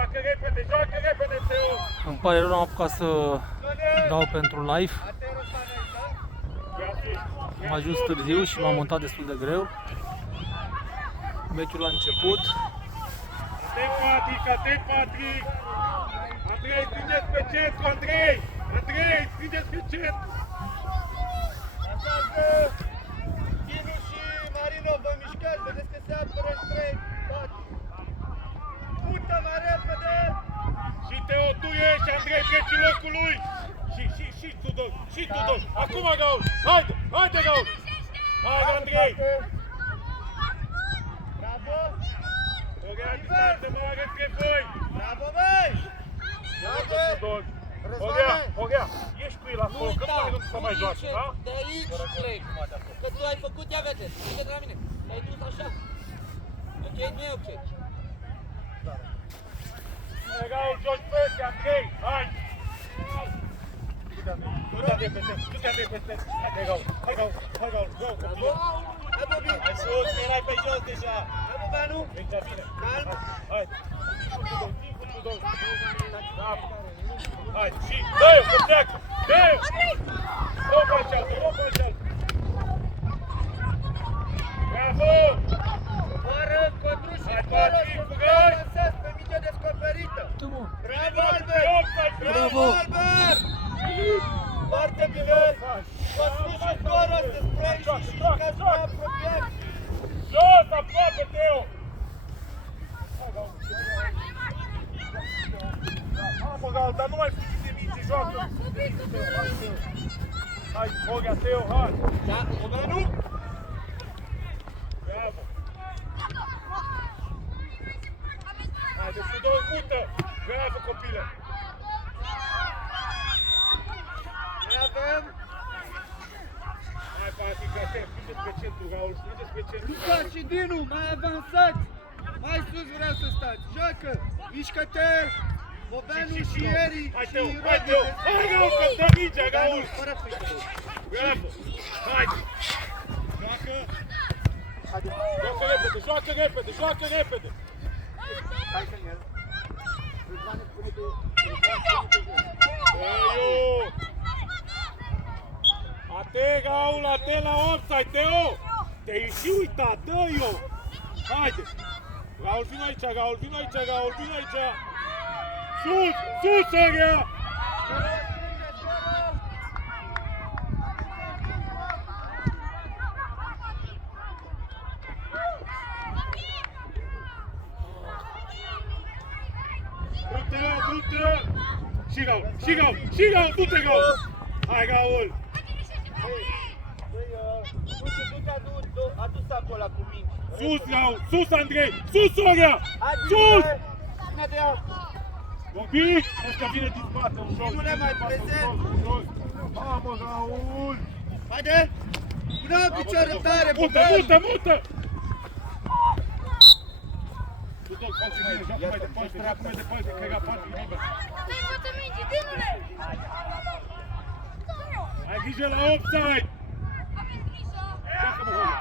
Joacă repede, Teo! Îmi pare rău, n-am apucat să dau pentru live. Am ajuns târziu și m-am montat destul de greu. Meciul a început. Atent, Patrick! Andrei, strângeți pe centru, Andrei! Andrei, strângeți pe centru! Dinu și Marino, vă mișcați, vedeți că se apără 3, 4. Pută mai repede! Și Teoture și Andrei treci în locul lui! Și Tudor! Acum, Gaul! Haide, Gaul! Haide, Andrei! Bravo! O distanță mare între voi! Bravo, băi! Tudor! Ogea, ești cu el acolo, că nu să mai joace, da? De aici plec. Că tu ai făcut, ia vede, uite de la mine. Te-ai dus așa. Ok, nu e ok. Gaul, joci peste, Andrei! Hai! Du-te repede! Hai, Gaul! Go, copilă! Hai, Bobi! Hai sus, că erai pe jos deja! Hai, Bobanu! Mergea bine! Calm! Hai! Timpul Tudor! Hai, și dă-i-o, că pleacă! Dă-i-o! Ropa cealaltă! Bravo! Coară, Codruș și Hai, acolo, Patrick, să curaj! avansați pe mică descoperită! Bravo, Albert! Bravo! Albert! Foarte bine! Codruș și acolo, să spre aici și jucați mai apropiat! Jos, aproape, Teo! Mamă, Gaul, dar nu mai fugi de minge, joacă! Hai, Ogea, Teo, hai! Da, Bobanu! Bravo! Hai, de Tudor, mută! Bravo, copilă! Noi avem... Hai, Patrick, atent, strângeți pe centru, Gaul, strângeți pe centru! Luca și Dinu, mai avansați! Mai sus vreau să stați! Joacă! Mișcă-te! Bobanu și Eri Hai, și Teo, Rodi! hai, Teo! Hai, Gaul, că dă mingea, Gaul! Fără frică! Bravo! Haide! Joacă repede! Hai să ne Teo! Atent, Gaul, atent la offside, Teo! Te-ai și uitat, dă-i-o! Haide! Gaul, vino aici! Sus, Ogea! Du-te! Și Gaul, du-te, Gaul! Hai, Gaul! Adu-ți acolo cu mingi! Sus, Gaul! Sus, Andrei! Sus, Ogea! Sus! Cine de ea? Bobi! Ăsta vine din spate, ușor! Dinule, mai prezent! Mamă, Gaul! Haide! Bravo, picioare tare, Mută! Tudor, faci bine, joacă mai departe, că era foarte liber. Stai față mingi, Dinule! Ai grijă la offside! Aveți grijă! Joacă-mă, Ogea!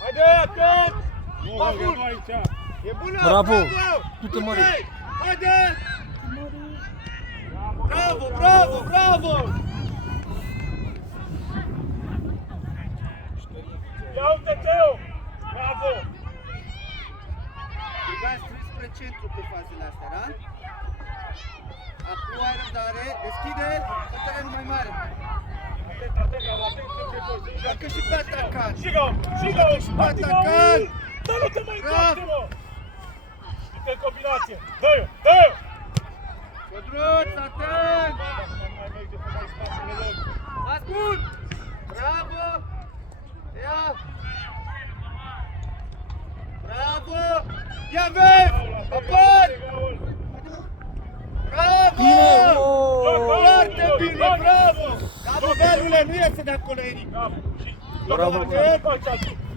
Haide, atent! Nu, Ogea, nu aici! E bună! Bravo! Du-te, Mări! Haide! Bravo! Ia uite, Teo! Bravo! Băgați strict spre centru pe fazele astea, da? Acum ai răbdare, deschide, pe terenul mai mare. Atent, Gaul! Joacă și pe atacant. Și Gaul! Haide, Gaul! Dar nu te mai Bravo! întoarce, mă! Uite în combinație! Dă-i-o! Codruț, atent! Mai merge să mai spatele lor! Ascult! Bravo! Ia! Bravo! Ia vezi! Apar! Bravo! Bine! Oh! Foarte bine, bravo! Bravo, Belule, nu iese de acolo, Eric! Bravo!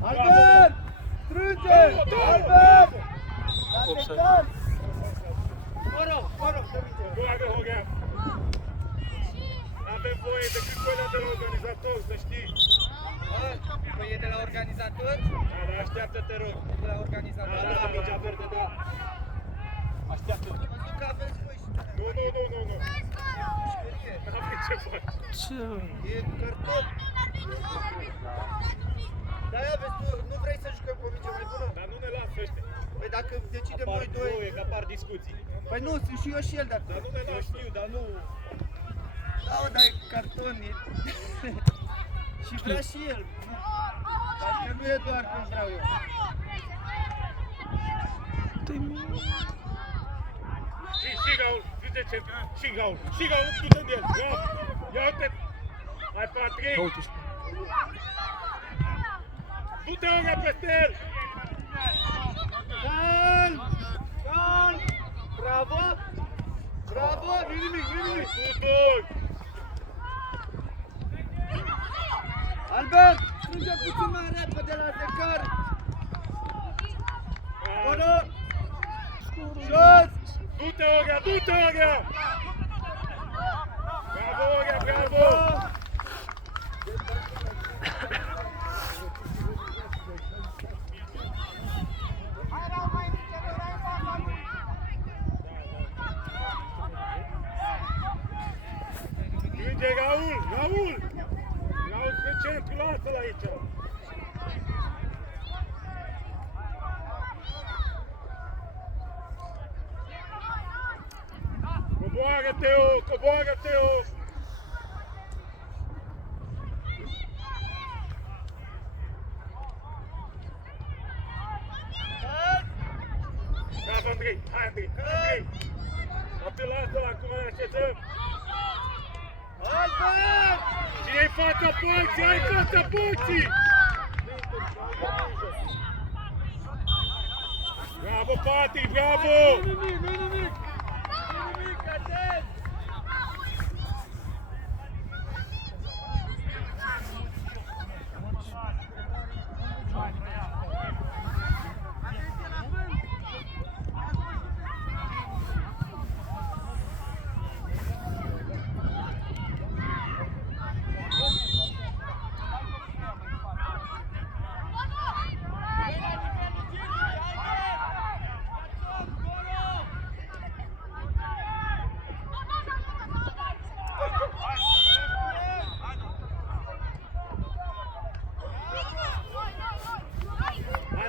Albert! Strânge! Albert! Așteptați! Mă rog, să vinge! N-avem voie decât pe ăla de la organizator, să știi! Păi e de la organizator? Dar așteaptă-te, rog! De la organizator, Da, mingea verde, da! Așteaptă. Văzut că aveți voi și tare. Nu. N-am ce faci. Ce? E carton. Dar ia vezi, tu nu vrei să jucăm cu o minge mai bună? Dar nu ne lasă ăștia. Păi dacă decidem noi doi... Nu, e că apar discuții. Păi nu, sunt și eu și el dacă... Dar nu ne lasă. știu, dar nu... Da, mă, dar e carton, e... și vrea și el. Dacă nu e doar cum vreau eu. Și Gaul, uite ce... Și Gaul, nu du-te de el. Ia uite. Hai, Patrick. Uite-și. Du-te, Olga, peste el. Calm! Bravo! Nu-i nimic! Tu doi. Albert! Strânge puțin mai repede la Zecar! Bună! Jos! Du-te, Olga! Bravo! Minge, Raul! Raul spre centru, lasă-l aici! Coboară, Teo! Bravo, Andrei! Hai, Andrei! Atât lasă-l acum, ne așezăm! Albert! Cine ai fața porții? Bravo, Patrick, bravo! Nu-i nimic, atent!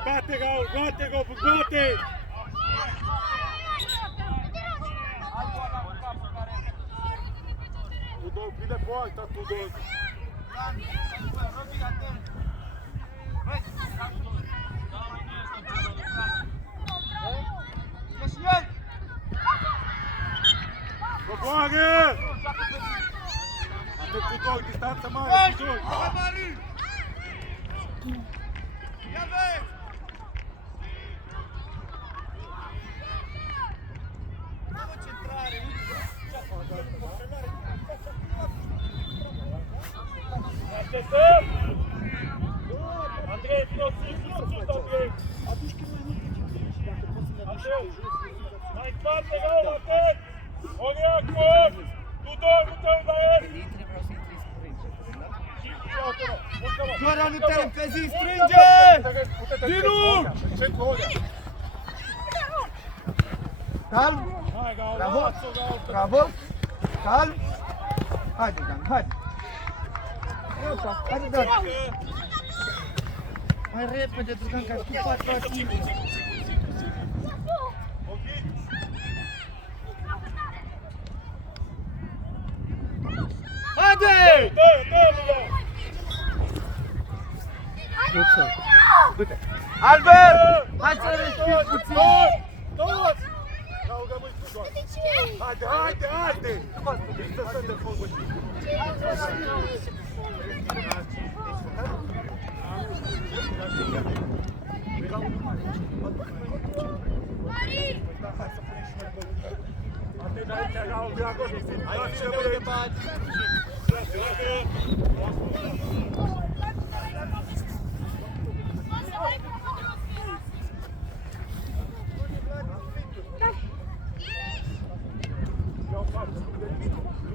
Bate, Gaul, bate! Tudor, prinde poarta, Tudor! Coboară! Atât Tudor, distanță mare, Tudor! Ia vezi! Bravo, centrare! Așteptăm! Andrei, vino sus, Andrei! Atunci când mai mult decizii, dacă poți să ne Andrei! Mai spate, Gaul, atent! Oriacum! Tudor, nu te uita el! Doar nu te repezi, strânge! Dinu! Calm! Hai, Gaul, Bravo! lasă-o, Gaul! Bravo! Calm! Haide, Dan, haide! Opa, haide, Dan! Mai repede, Drugan, că ai tu 4 atingeri! Haide! Uite. Albert! Hai să respiri puțin! Toți! Gaul, rămâi tu doar! Haide! Să stăm de foc, băi! Atent aici, Gaul, Dragoș! Hai să ne de bani!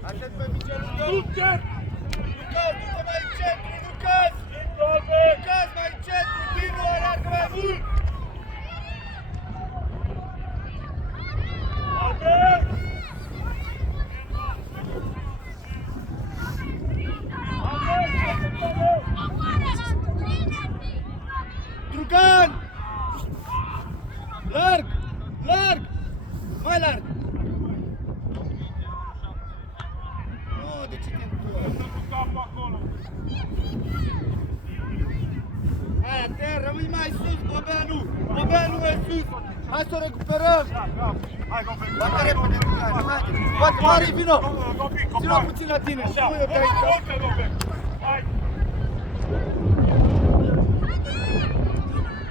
Aștept pe Micel, Lucas! Lucas, du-te mai în centru, Lucas! Lucas, mai în centru, Dinu, alargă mai mult! Drugan! Larg! Larg! Mai larg! Nu, de ce te întorci? Cu capul acolo. Hai, atent, rămâi mai sus, Bobeanu! Bobeanu e sus! Hai să o recuperăm! Hai, Gopec. Bate repede, Drugan, haide! Bate, mare, vino! Gopec, Ține-o puțin la tine! Așa, Nu e pe aici! încă, Gopec. Hai.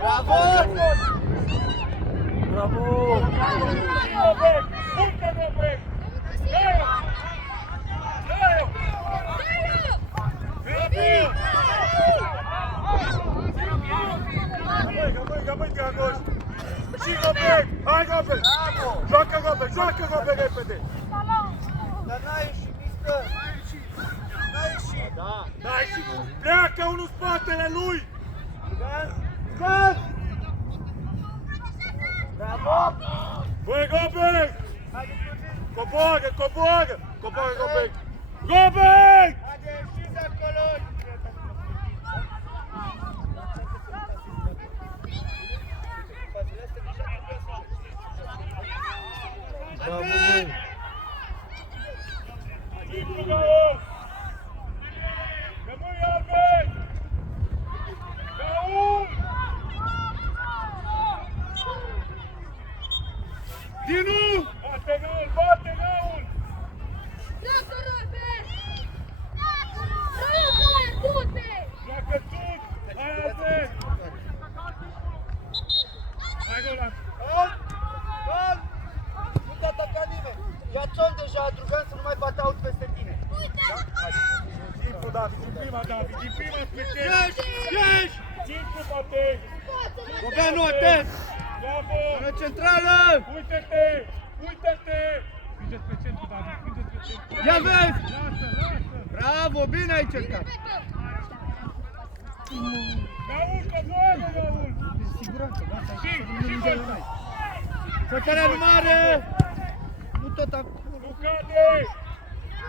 Bravo! Bravo! Gopec, încă Gopec. Dă-i-o. Dă-i-o. Găbăi, Dragoș! Și Gopec! Hai, Gopec! Joacă, Gopec, repede! Dar n-a ieșit, mister! N-a ieșit! Da! Dai și pleacă unul spatele lui! Drugan! Drugan! Bravo! Băi, Gopec! Haide, Coboară, Gopec! Gopec! haide, ieșiți de acolo! Bravo, băi! Simplu, Gaul! Rămâi albert! Gaul! Dinu! Bate, Gaul! Joacă, Robert! Robert, du-te! Joacă sus! Hai, albert! Hai, Golan! Gol! Gol! Nu te ataca nimeni! Ia țol deja, Drugan, să nu mai bată out peste tine! Simplu, David, din prima spre ce? Ieși! Ieși! Simplu, bate! Bobeanu, atent! Bravo! În centrală! Uite-te! Vinge spre centru, David, vinge spre centru! Ia vezi! Lasă! Bravo, bine ai cercat! Gaul, coboară, Gaul! Siguranță, lasă Și gol! Făcarea nu mare! Nu tot acolo! Nu cade!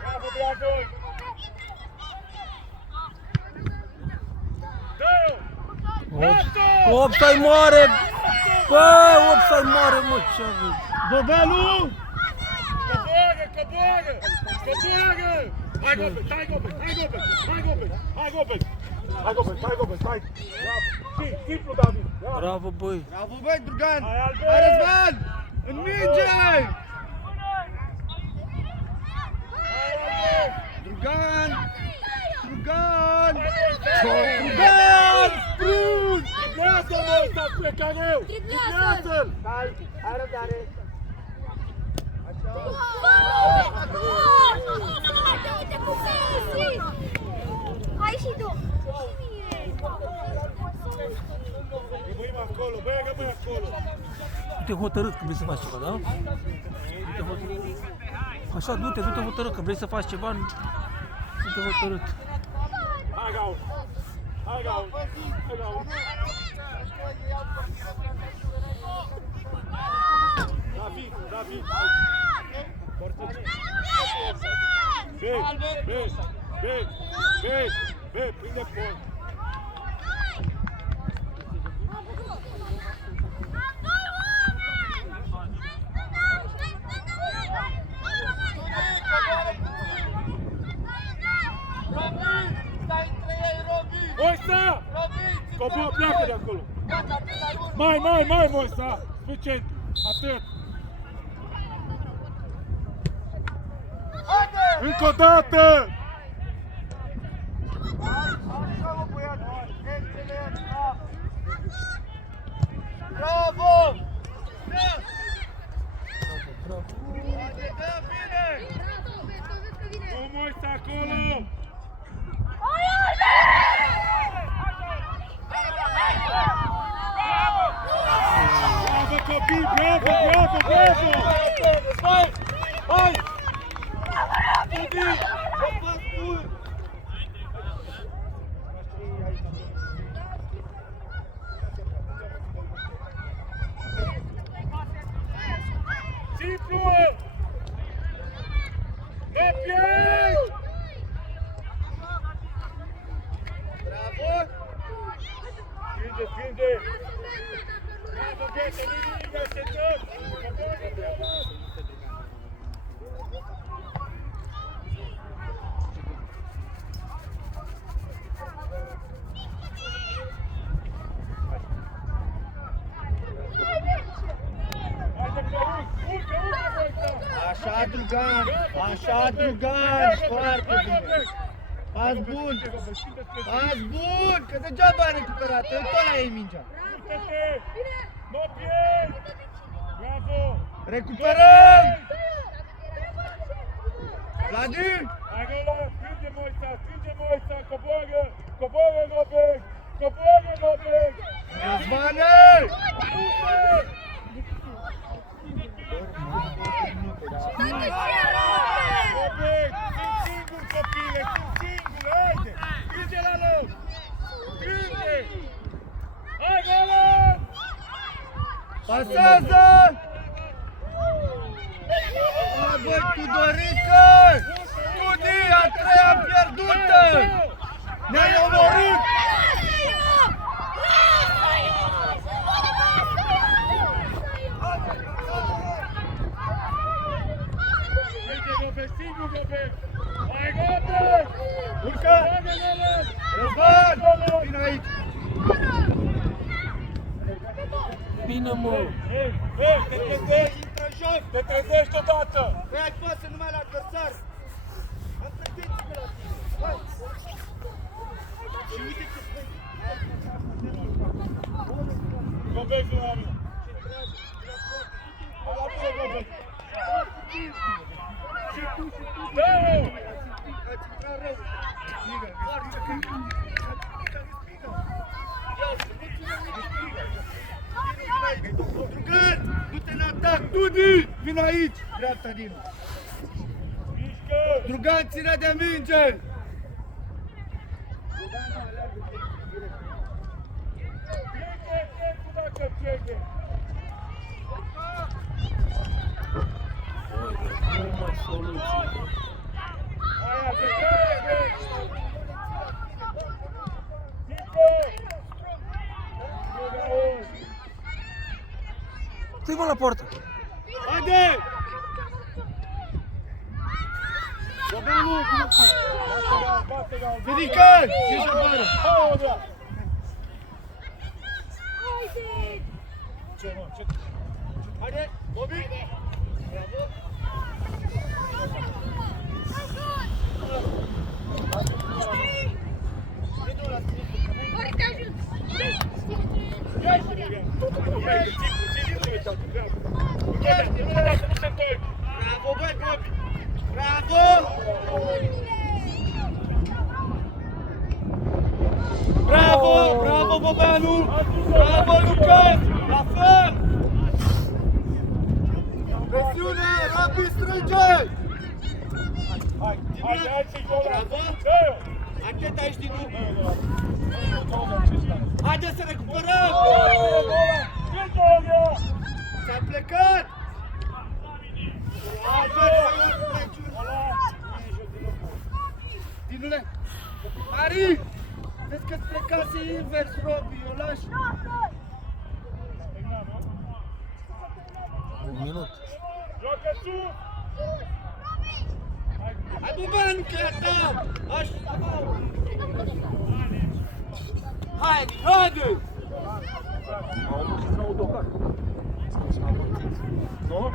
Bravo, Dragoș! Dă-o! Offside mare! Bă, offside mare, mă, ce aveți? Bobeanu! Coboară! Hai, Gopec, stai! Și, simplu, David! Bravo, băi! Bravo, băi, Drugan! Hai, Albert! Hai, Răzvan! În minge! Drugan! Drugan! Drugan! Struz! Triplează-l, ăsta, plecareu! Triplează-l! Hai, hai răbdare! Uite cum se ieși! Hai și tu! Rămâim acolo, rămâi acolo! Du-te hotărât că vrei să faci ceva, da? Du-te hotărât. Așa, du-te hotărât că vrei să faci ceva. Du-te hotărât. Hai, Gaul! David! Be, prinde point! Moisa! Cobor, pleacă de acolo! Mai, Moisa! Pe centru! Atât! Încă o dată! Bravo! Nu, Moisa, acolo! Bravo, copii! Bravo! Hai! Simplu! De piei! Bravo! Strânge! haide! Bravo, Bete, nimic, așteptăm! Așa, Drugan! Așa, Drugan! Foarte bine! Pas bun! Pas bun! Că degeaba a recuperat, tot la ei mingea! Bravo! Recuperăm! Vladi! Hai, Rola, strânge Moisa, coboară! Coboară, Robert! Coboară, Robert! Răzvane! Robert, sunt singur, copile, sunt singur, haide! Strânge la loc! Strânge! Hai, Rola! Pasează! A, băi, Tudorică! Tudi, a treia pierdută! Ne-ai omorât! Merge, Robert, singur, Robert! Hai, Robert! Urcă! Răzvan! Vino aici! Bine, mă! Ei, te trezești! Intră în joc! Te trezești odată! Păi ai pasă numai la adversar! Întrețiți-vă la tine! Hai! Și uite ce spui! Robert, vino la mine! La mine, Robert! Dă-o! Ați intrat rău! Strigă! Drugan! Du-te în atac! Tudi! Vino aici! Dreapta din! Mișcă! Drugan, ține de minge! Trece, dacă trece! Nu mai soluții. Aia, trece! Mișcă! Ții mă la poartă. Haide! Bogdanu, cum Bate, gal! Ridică! Ieși afară! Aolea! Ce, mă? Ce? Haide! Bobby! Bravo! Vino la tine! Bravo, băi, Bobby! Bravo! Bravo! Bravo, Bogdanu! Bravo, Lucas! La fel! Presiune! Rapid strânge! Hai, hai să-i gol! Bravo! Atent aici din urmă! Haideți să recuperăm! S-a plecat! Dinule! Mari! Vezi că-ți plecase invers, Robi, o lași? Un minut. Joacă sus! Hai, Buban, că e a ta! Așa! Haide, haide! Au dus în autocar. Nu?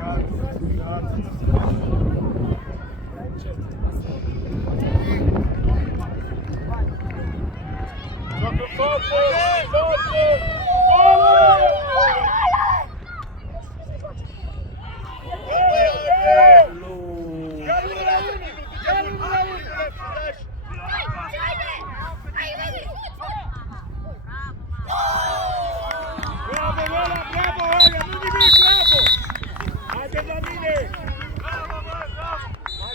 Joacă față! Față!